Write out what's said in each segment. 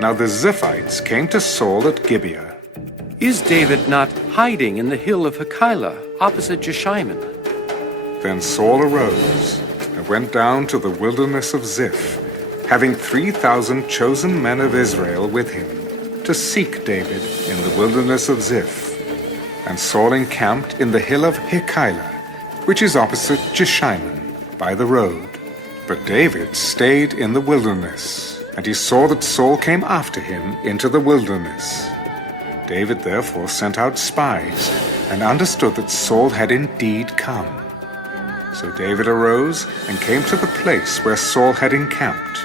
Now the Ziphites came to Saul at Gibeah. Is David not hiding in the hill of Hachilah, opposite Jeshimon? Then Saul arose and went down to the wilderness of Ziph, having 3,000 chosen men of Israel with him, to seek David in the wilderness of Ziph. And Saul encamped in the hill of Hachilah, which is opposite Jeshimon, by the road. But David stayed in the wilderness, and he saw that Saul came after him into the wilderness. David therefore sent out spies, and understood that Saul had indeed come. So David arose and came to the place where Saul had encamped.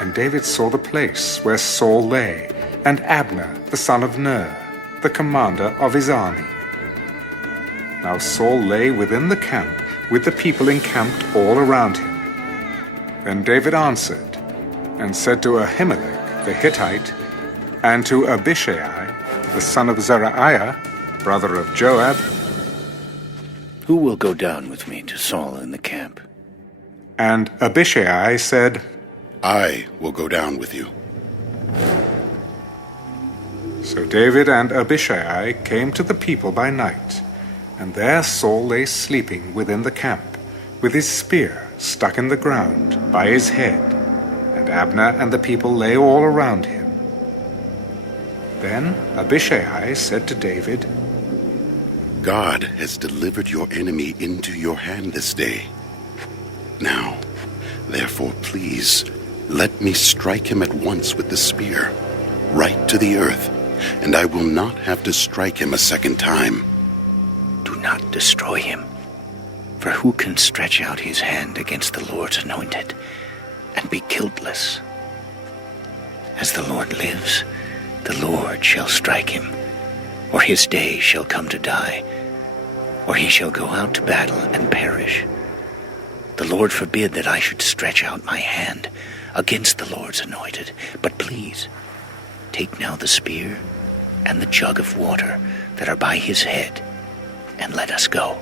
And David saw the place where Saul lay, and Abner the son of Ner, the commander of his army. Now Saul lay within the camp, with the people encamped all around him. Then David answered, and said to Ahimelech the Hittite, and to Abishai the son of Zeruiah, brother of Joab, "Who will go down with me to Saul in the camp?" And Abishai said, "I will go down with you." So David and Abishai came to the people by night, and there Saul lay sleeping within the camp, with his spear stuck in the ground by his head, and Abner and the people lay all around him. Then Abishai said to David, God has delivered your enemy into your hand this day. Now, therefore, please, let me strike him at once with the spear, right to the earth, and I will not have to strike him a second time. Do not destroy him, for who can stretch out his hand against the Lord's anointed and be guiltless? As the Lord lives, the Lord shall strike him, or his day shall come to die, or he shall go out to battle and perish. The Lord forbid that I should stretch out my hand against the Lord's anointed. But please, take now the spear and the jug of water that are by his head, and let us go."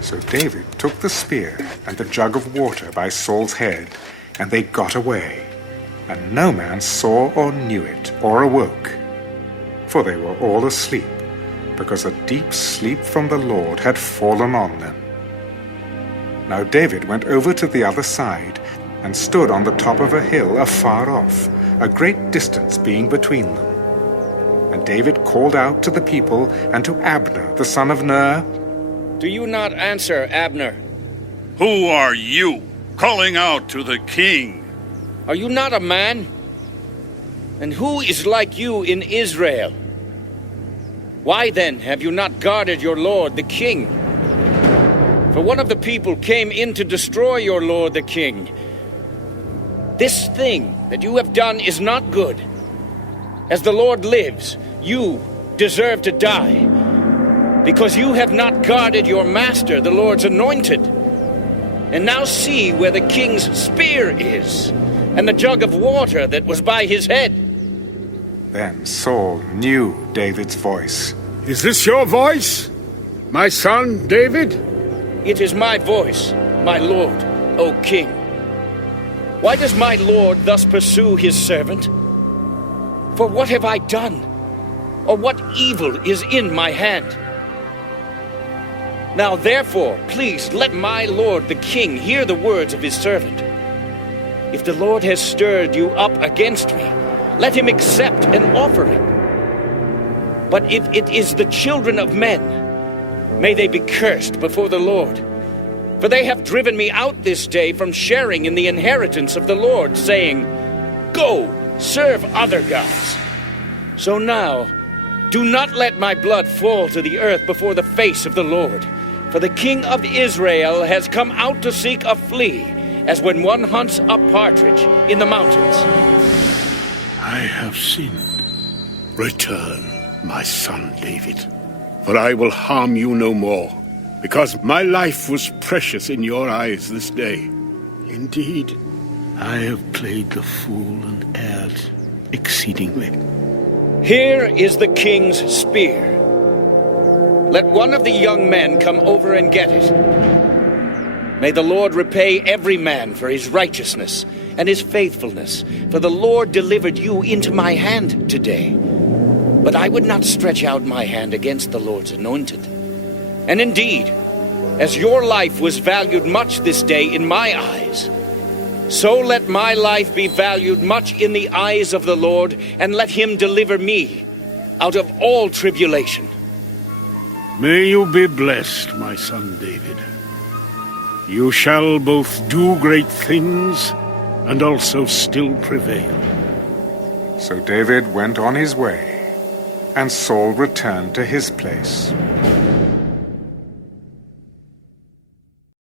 So David took the spear and the jug of water by Saul's head, and they got away, and no man saw or knew it or awoke, for they were all asleep, because a deep sleep from the Lord had fallen on them. Now David went over to the other side, and stood on the top of a hill afar off, a great distance being between them. And David called out to the people and to Abner the son of Ner, "Do you not answer, Abner? Who are you, calling out to the king? Are you not a man? And who is like you in Israel? Why then have you not guarded your lord the king? For one of the people came in to destroy your lord the king. This thing that you have done is not good. As the Lord lives, you deserve to die, because you have not guarded your master, the Lord's anointed. And now see where the king's spear is, and the jug of water that was by his head." Then Saul knew David's voice. "Is this your voice, my son David?" "It is my voice, my lord, O king. Why does my lord thus pursue his servant? For what have I done? Or what evil is in my hand? Now therefore, please let my lord the king hear the words of his servant. If the Lord has stirred you up against me, let him accept an offering. But if it is the children of men, may they be cursed before the Lord. For they have driven me out this day from sharing in the inheritance of the Lord, saying, 'Go, serve other gods.' So now, do not let my blood fall to the earth before the face of the Lord. For the king of Israel has come out to seek a flea, as when one hunts a partridge in the mountains." "I have sinned. Return, my son David, for I will harm you no more, because my life was precious in your eyes this day. Indeed, I have played the fool and erred exceedingly." Here is the king's spear. Let one of the young men come over and get it. May the Lord repay every man for his righteousness, and his faithfulness, for the Lord delivered you into my hand today. But I would not stretch out my hand against the Lord's anointed. And indeed, as your life was valued much this day in my eyes, so let my life be valued much in the eyes of the Lord, and let him deliver me out of all tribulation. May you be blessed, my son David. You shall both do great things and also still prevail. So David went on his way, and Saul returned to his place.